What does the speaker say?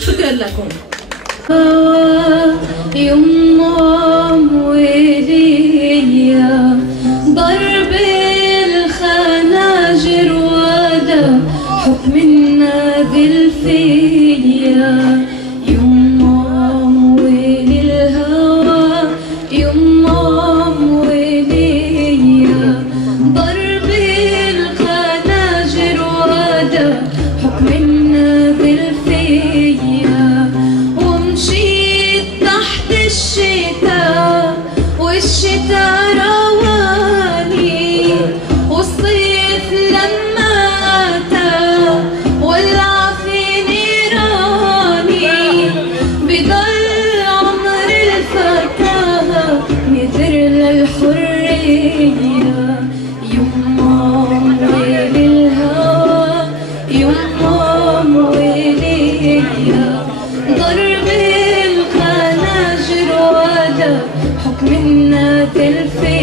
شكرا لكم. يما وليا ضرب الخناجر ودا حكم الناذل فيا. يما ولي الهوى يما وليا ضرب الخناجر ودا حكم الناذل فيا. ومشيت تحت الشتاء والشتاء رواني والصيف لما أتى ولع في نيراني. بضل عمر الفتاة نذر للحرية. يما ويلي الهوى يما ويليا ضرب الخناجر ودا حكم الناذل فيا.